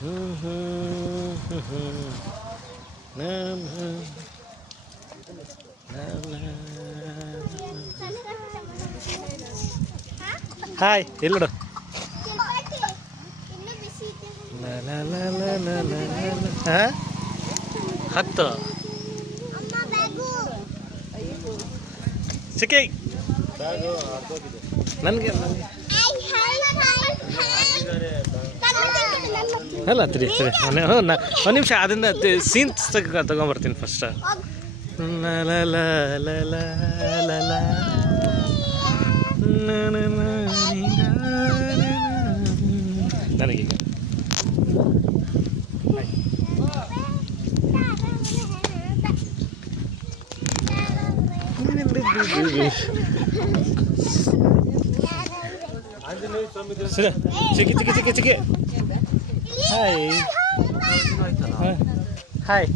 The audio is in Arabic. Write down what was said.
ಹ್ಮ ಹ್ಮ್ ಹಾಯ್ ಇಲ್ಲಡು ಹತ್ತು ಸಿಕ್ಕಿ ನನಗೆ ನನಗೆ هلا تري تري أنا هنا أنا مش عادين سينت استك تكمرتين فشة لا لا لا لا لا لا لا لا لا لا لا لا لا سلام سلام سلام 嗨。嗨。嗨。